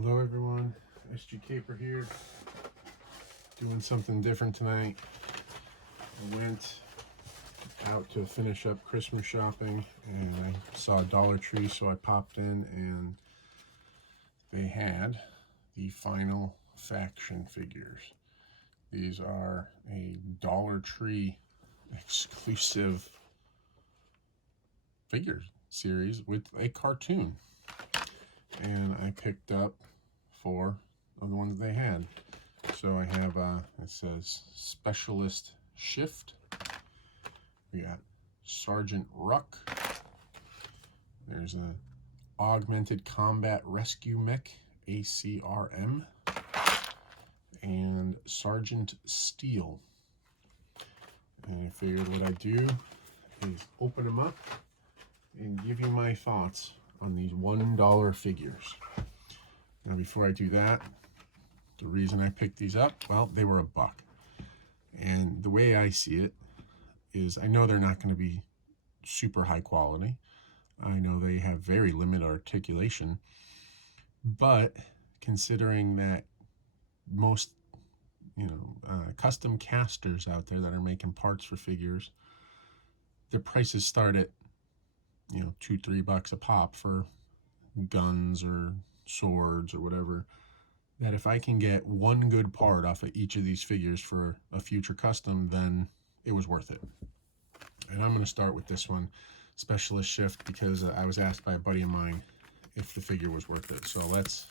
Hello everyone, SG Caper here, doing something different tonight. I went out to finish up Christmas shopping and I saw Dollar Tree, so I popped in and they had the Final Faction figures. These are a Dollar Tree exclusive figure series with a cartoon. And I picked up 4 of the ones they had. So I have, it says Specialist Shift. We got Sergeant Ruck. There's a Augmented Combat Rescue Mech, ACRM. And Sergeant Steele. And I figured what I'd do is open them up and give you my thoughts on these $1 figures. Now before I do that, the reason I picked these up, well, they were $1. And the way I see it is I know they're not going to be super high quality. I know they have very limited articulation, but considering that most, custom casters out there that are making parts for figures, their prices start at $2-3 a pop for guns or swords or whatever, that if I can get one good part off of each of these figures for a future custom, then it was worth it. And I'm going to start with this one, Specialist Shift, because I was asked by a buddy of mine if the figure was worth it. So let's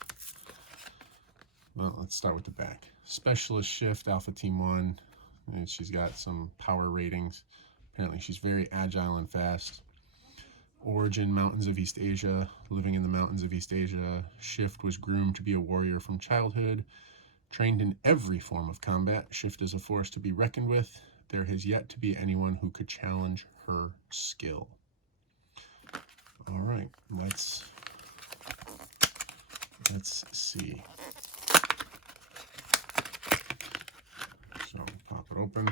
start with the back. Specialist Shift, Alpha Team 1, and she's got some power ratings. Apparently she's very agile and fast. Origin, Mountains of East Asia. Living in the mountains of East Asia, Shift was groomed to be a warrior from childhood. Trained in every form of combat, Shift is a force to be reckoned with. There has yet to be anyone who could challenge her skill. All right, let's see. So pop it open.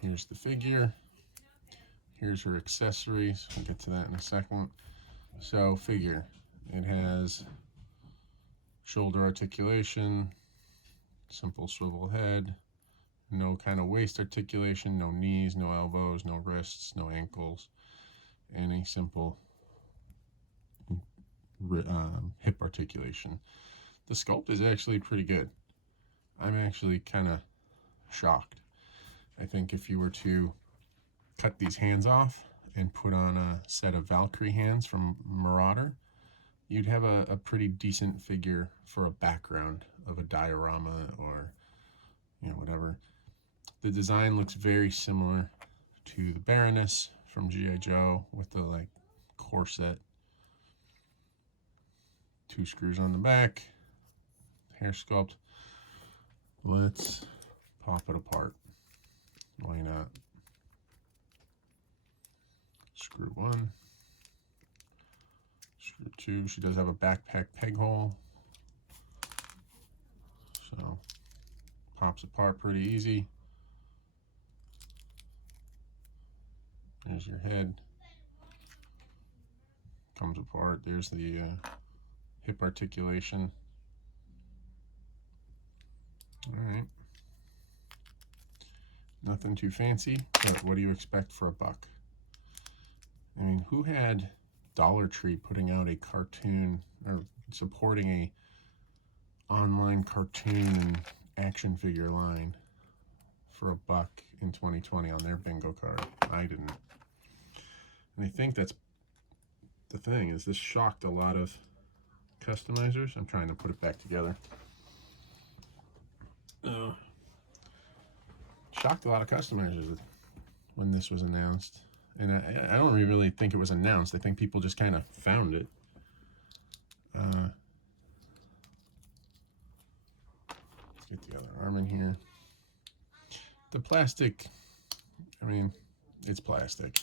Here's the figure. Here's her accessories. We'll get to that in a second. So figure, it has shoulder articulation, simple swivel head, no kind of waist articulation, no knees, no elbows, no wrists, no ankles, and a simple hip articulation. The sculpt is actually pretty good. I'm actually kind of shocked. I think if you were to cut these hands off and put on a set of Valkyrie hands from Marauder, you'd have a pretty decent figure for a background of a diorama or whatever. The design looks very similar to the Baroness from G.I. Joe with the corset, 2 screws on the back, hair sculpt. Let's pop it apart. Why not? Screw 1, screw 2. She does have a backpack peg hole, so pops apart pretty easy. There's your head, comes apart. There's the hip articulation. All right, nothing too fancy, but what do you expect for $1? I mean, who had Dollar Tree putting out a cartoon or supporting a online cartoon and action figure line for $1 in 2020 on their bingo card? I didn't. And I think that's the thing, is this shocked a lot of customizers. I'm trying to put it back together. Shocked a lot of customizers when this was announced. And I don't really think it was announced. I think people just kind of found it. Let's get the other arm in here. The plastic, I mean, it's plastic.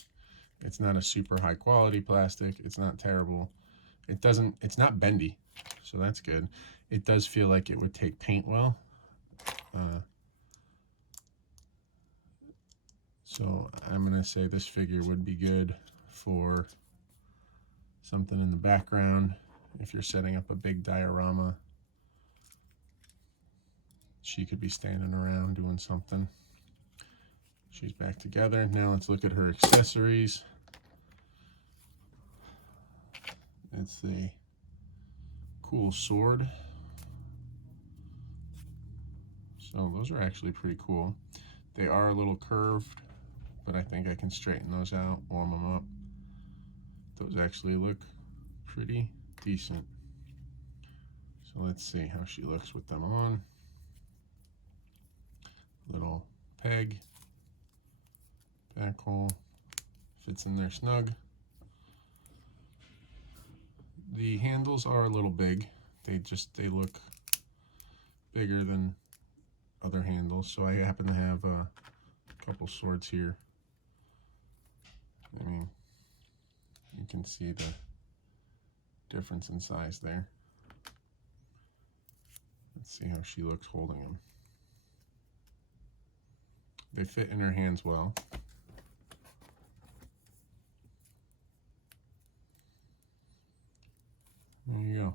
It's not a super high quality plastic. It's not terrible. It's not bendy, so that's good. It does feel like it would take paint well. So I'm going to say this figure would be good for something in the background if you're setting up a big diorama, she could be standing around doing something. She's back together. Now let's look at her accessories. It's a cool sword. So those are actually pretty cool. They are a little curved, but I think I can straighten those out, warm them up. Those actually look pretty decent. So let's see how she looks with them on. Little peg, back hole, fits in there snug. The handles are a little big. They look bigger than other handles. So I happen to have a couple swords here. I mean, you can see the difference in size there. Let's see how she looks holding them. They fit in her hands well. There you go.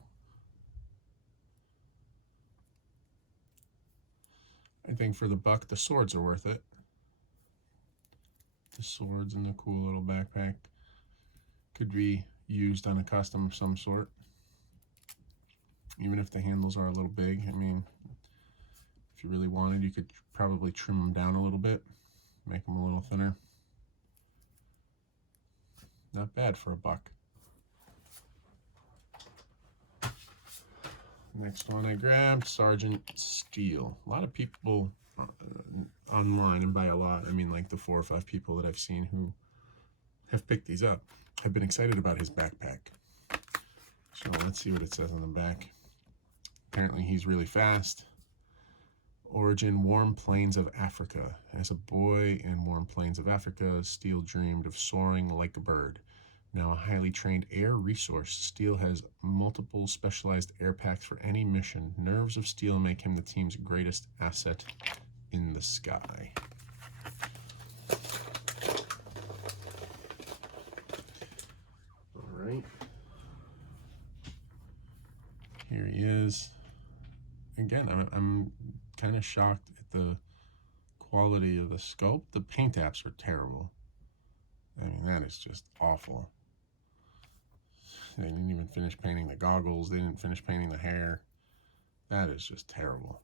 I think for the buck, the swords are worth it. The swords and the cool little backpack could be used on a custom of some sort. Even if the handles are a little big, I mean, if you really wanted, you could probably trim them down a little bit, make them a little thinner. Not bad for a buck. Next one I grabbed, Sergeant Steele. A lot of people online, and by a lot, I mean like the 4 or 5 people that I've seen who have picked these up, have been excited about his backpack. So let's see what it says on the back. Apparently he's really fast. Origin, warm plains of Africa. As a boy in warm plains of Africa, Steele dreamed of soaring like a bird. Now a highly trained air resource, Steele has multiple specialized air packs for any mission. Nerves of Steele make him the team's greatest asset in the sky. All right. Here he is. Again, I'm kind of shocked at the quality of the sculpt. The paint apps are terrible. I mean, that is just awful. They didn't even finish painting the goggles. They didn't finish painting the hair. That is just terrible.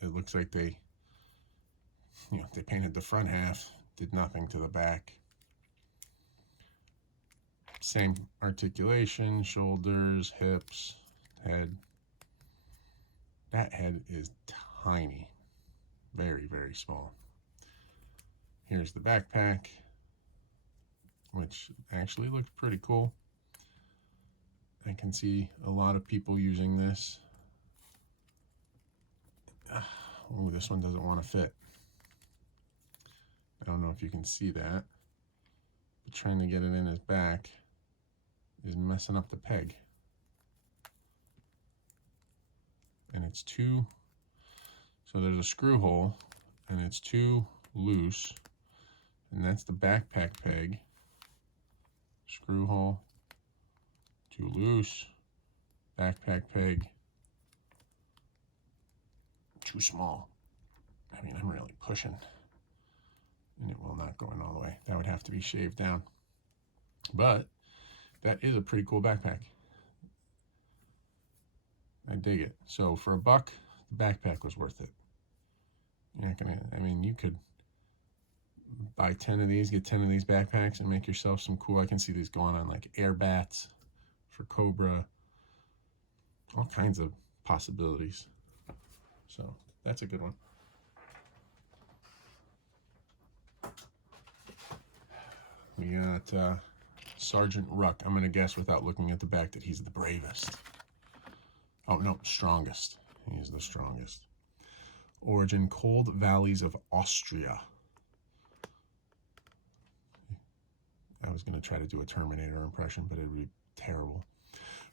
It looks like they painted the front half, did nothing to the back. Same articulation, shoulders, hips, head. That head is tiny. Very, very small. Here's the backpack, which actually looks pretty cool. I can see a lot of people using this. Oh, this one doesn't want to fit. I don't know if you can see that, but trying to get it in his back is messing up the peg. And it's too, so there's a screw hole and it's too loose, and that's the backpack peg. Screw hole, too loose, backpack peg, too small. I mean, I'm really pushing, and it will not go in all the way. That would have to be shaved down. But that is a pretty cool backpack. I dig it. So for a buck, the backpack was worth it. You're not gonna, I mean, you could buy 10 of these, get 10 of these backpacks and make yourself some cool, I can see these going on like air bats for Cobra, all kinds of possibilities. So that's a good one. We got Sergeant Ruck. I'm gonna guess without looking at the back that he's the bravest. Oh no, strongest. He's the strongest. Origin, cold valleys of Austria. I was going to try to do a Terminator impression, but it would be terrible.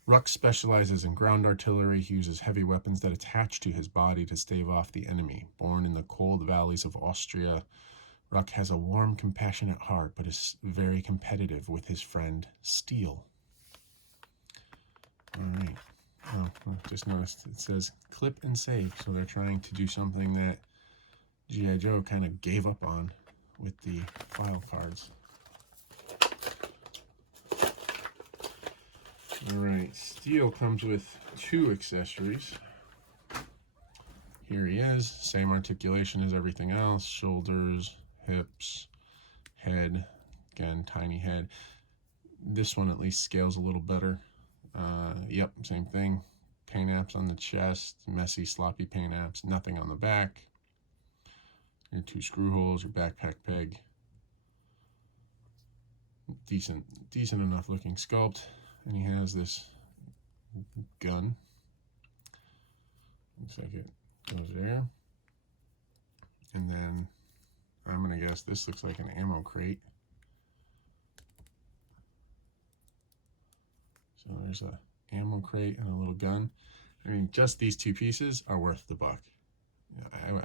Ruck specializes in ground artillery. He uses heavy weapons that attach to his body to stave off the enemy. Born in the cold valleys of Austria, Ruck has a warm, compassionate heart, but is very competitive with his friend Steele. just noticed it says clip and save. So they're trying to do something that G.I. Joe kind of gave up on with the file cards. All right, Steele comes with 2 accessories. Here he is, same articulation as everything else, shoulders, hips, head, again, tiny head. This one at least scales a little better. Yep, same thing. Paint apps on the chest, messy, sloppy paint apps, nothing on the back. Your 2 screw holes, your backpack peg. Decent enough looking sculpt. And he has this gun. Looks like it goes there. And then I'm gonna guess this looks like an ammo crate. So there's a ammo crate and a little gun. I mean, just these 2 pieces are worth the buck. I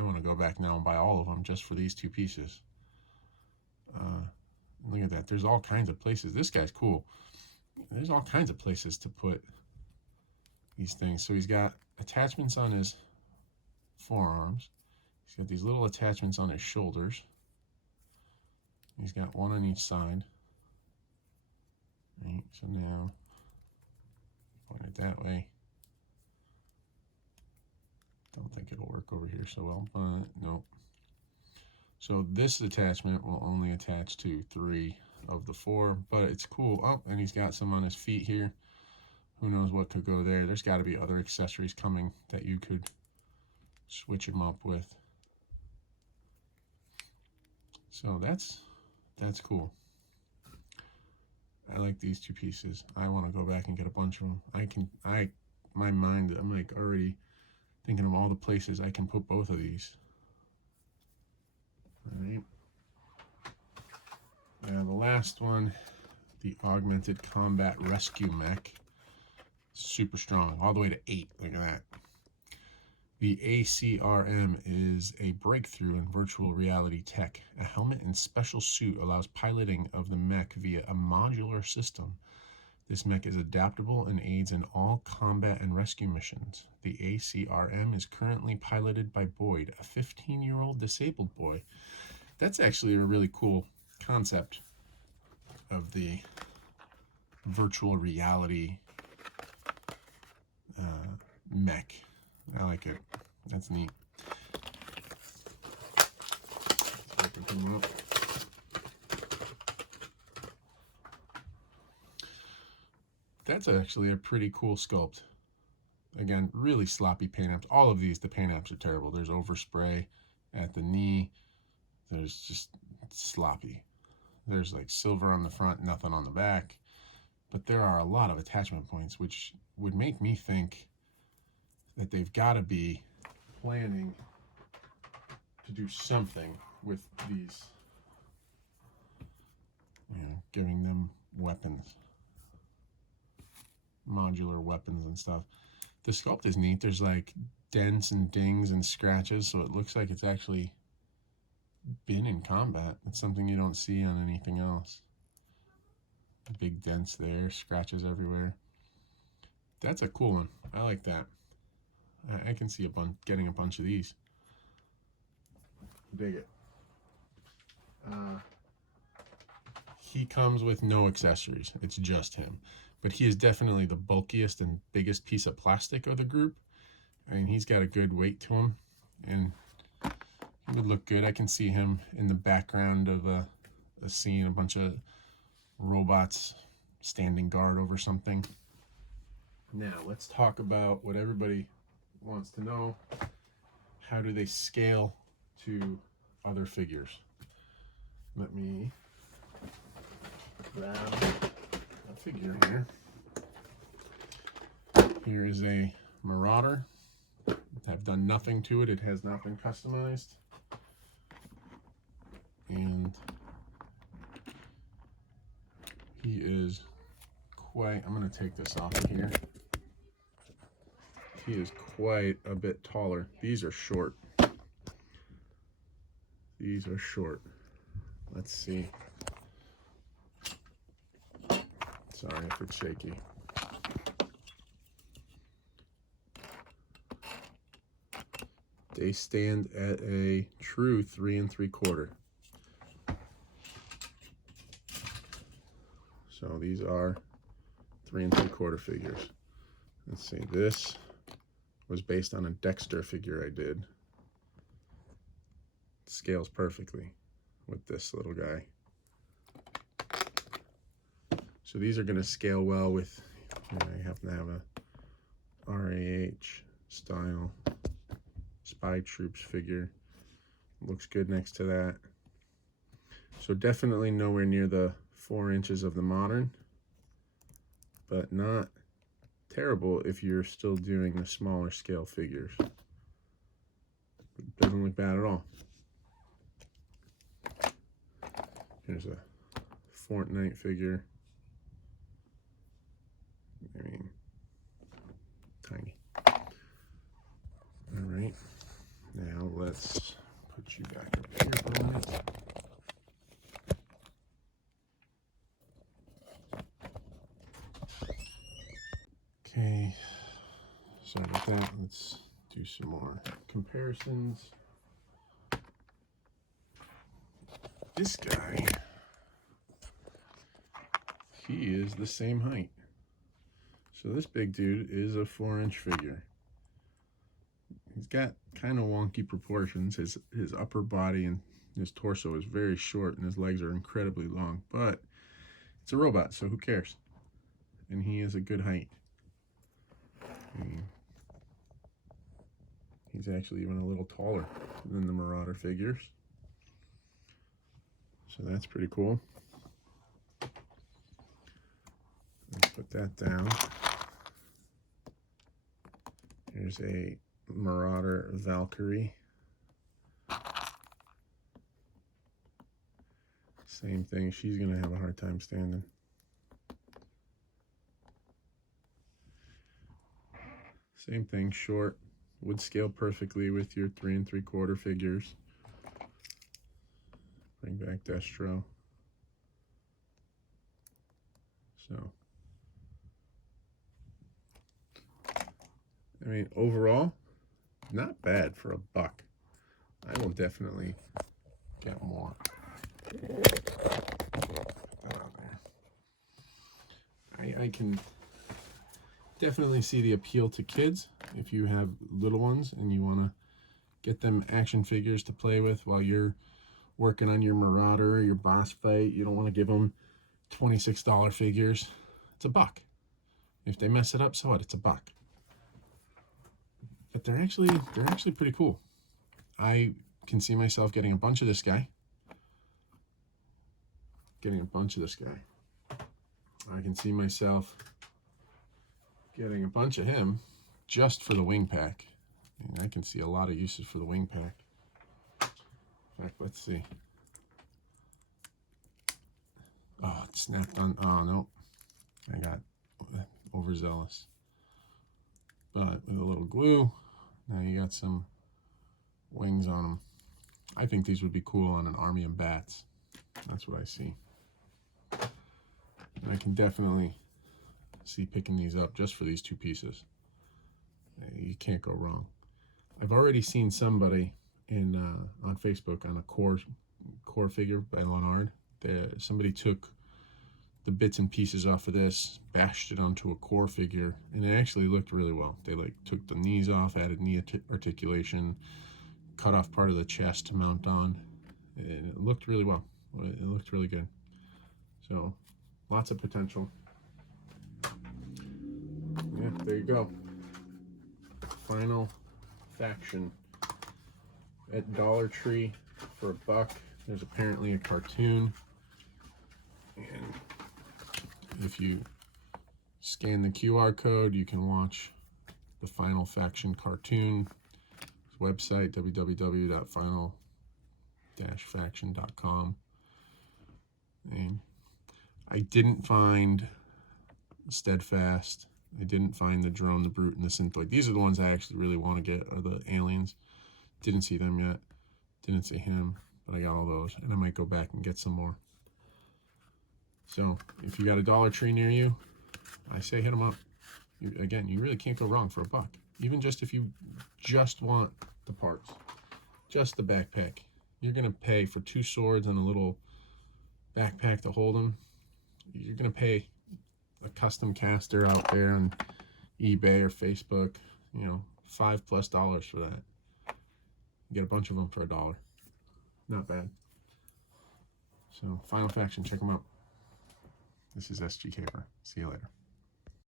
want to go back now and buy all of them just for these 2 pieces. Look at that. There's all kinds of places. This guy's cool. There's all kinds of places to put these things. So he's got attachments on his forearms. He's got these little attachments on his shoulders. He's got one on each side. Right, so now point it that way. Don't think it'll work over here so well, but nope. So this attachment will only attach to 3 of the 4, but it's cool. Oh, and he's got some on his feet here. Who knows what could go there. There's got to be other accessories coming that you could switch him up with. So that's cool. I like these 2 pieces. I want to go back and get a bunch of them. My mind, I'm like already thinking of all the places I can put both of these. All right. And the last one, the Augmented Combat Rescue Mech. Super strong, all the way to 8. Look at that. The ACRM is a breakthrough in virtual reality tech. A helmet and special suit allows piloting of the mech via a modular system. This mech is adaptable and aids in all combat and rescue missions. The ACRM is currently piloted by Boyd, a 15-year-old disabled boy. That's actually a really cool concept of the virtual reality mech. I like it. That's neat. Open him up. That's actually a pretty cool sculpt. Again, really sloppy paint apps. All of these, the paint apps are terrible. There's overspray at the knee. There's just sloppy. There's like silver on the front, nothing on the back. But there are a lot of attachment points, which would make me think that they've got to be planning to do something with these, you know, giving them weapons, modular weapons and stuff. The sculpt is neat. There's like dents and dings and scratches, so it looks like it's actually been in combat. It's something you don't see on anything else. Big dents there, scratches everywhere. That's a cool one. I like that. I can see getting a bunch of these. Dig it. He comes with no accessories. It's just him. But he is definitely the bulkiest and biggest piece of plastic of the group. I mean, he's got a good weight to him. And he would look good. I can see him in the background of a scene, a bunch of robots standing guard over something. Now, let's talk about what everybody wants to know. How do they scale to other figures? Let me grab a figure here. Here is a Marauder. I've done nothing to it. It has not been customized. And he is quite, I'm going to take this off of here. He is quite a bit taller. These are short. These are short. Let's see. Sorry if it's shaky. they stand at a true 3 3/4. So these are 3 3/4 figures. Let's see, this was based on a Dexter figure I did. It scales perfectly with this little guy. So these are going to scale well with, I happen to have a RAH style Spy Troops figure. Looks good next to that. So definitely nowhere near the 4 inches of the modern, but not terrible if you're still doing the smaller scale figures. It doesn't look bad at all. Here's a Fortnite figure. I mean, tiny. All right, now let's put you back up here for a minute. Okay, sorry about that. Let's do some more comparisons. This guy, he is the same height. So this big dude is a 4-inch figure. He's got kind of wonky proportions. His upper body and his torso is very short and his legs are incredibly long, but it's a robot, so who cares? And he is a good height. He's actually even a little taller than the Marauder figures. So that's pretty cool. Let's put that down. Here's a Marauder Valkyrie. Same thing, she's gonna have a hard time standing. Same thing, short, would scale perfectly with your 3 3/4 figures. Bring back Destro. So, I mean, overall, not bad for $1. I will definitely get more. Put that on there. I can definitely see the appeal to kids if you have little ones and you want to get them action figures to play with while you're working on your Marauder or your boss fight. You don't want to give them $26 figures. It's $1. If they mess it up, so what? It's $1. But they're actually pretty cool. I can see myself getting a bunch of this guy. I can see myself getting a bunch of him just for the wing pack. And I can see a lot of uses for the wing pack. In fact, let's see. Oh, it snapped on. Oh, no. I got overzealous. But with a little glue, now you got some wings on them. I think these would be cool on an army of bats. That's what I see. And I can definitely see picking these up just for these 2 pieces. You can't go wrong. I've already seen somebody on Facebook on a core figure by Leonard. Somebody took the bits and pieces off of this, bashed it onto a core figure, and it actually looked really well. They took the knees off, added knee articulation, cut off part of the chest to mount on, and it looked really well. It looked really good. So lots of potential. Yeah, there you go. Final faction at Dollar Tree for $1. There's apparently a cartoon, and if you scan the QR code, you can watch the Final Faction cartoon. His website, www.final-faction.com. And I didn't find Steadfast. I didn't find the Drone, the Brute, and the Synthoid. These are the ones I actually really want to get, are the aliens. Didn't see them yet. Didn't see him, but I got all those. And I might go back and get some more. So if you got a Dollar Tree near you, I say hit them up. Again, you really can't go wrong for $1. Even just if you just want the parts. Just the backpack. You're going to pay for 2 swords and a little backpack to hold them. You're going to pay a custom caster out there on eBay or Facebook, you know, $5+ for that. You get a bunch of them for $1. Not bad. So, Final Faction, check them out. This is SG Caper. See you later.